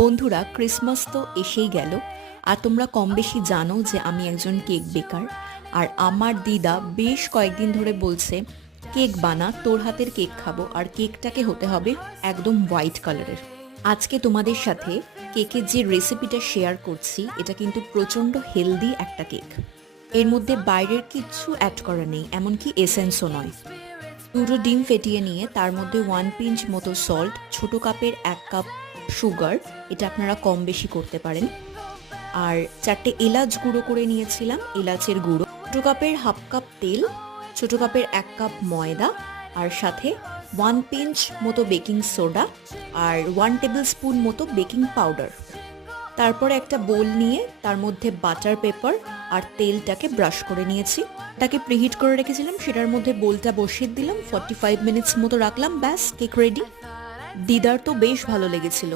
বন্ধুরা, ক্রিসমাস তো এসেই গেল। আর তোমরা কম বেশি জানো যে আমি একজন কেক বেকার। আর আমার দিদা বেশ কয়েকদিন ধরে বলছে, কেক বানা, তোর হাতের কেক খাবো, আর কেকটাকে হতে হবে একদম হোয়াইট কালারের। আজকে তোমাদের সাথে কেকের যে রেসিপিটা শেয়ার করছি, এটা কিন্তু প্রচণ্ড হেলদি একটা কেক। এর মধ্যে বাইরের কিচ্ছু অ্যাড করা নেই, এমনকি এসেন্সও নয়। দুটো ডিম ফেটিয়ে নিয়ে তার মধ্যে 1 পিঞ্চ মতো সল্ট, ছোট কাপের 1 কাপ সুগার, এটা আপনারা কম বেশি করতে পারেন, আর 4টে এলাচ গুঁড়ো করে নিয়েছিলাম, এলাচের গুঁড়ো, ছোট কাপের 1/2 কাপ তেল, ছোট কাপের 1 কাপ ময়দা, আর সাথে 1 পিঞ্চ মতো বেকিং সোডা আর 1 টেবিল স্পুন মতো বেকিং পাউডার। তারপরে একটা বোল নিয়ে তার মধ্যে বাটার পেপার আর তেলটাকে ব্রাশ করে নিয়েছি, তাকে প্রিহিট করে রেখেছিলাম, সেটার মধ্যে বোলটা বসিয়ে দিলাম, 45 মিনিটস মতো রাখলাম, ব্যাস কেক রেডি। দিদার তো বেশ ভালো লেগেছিল।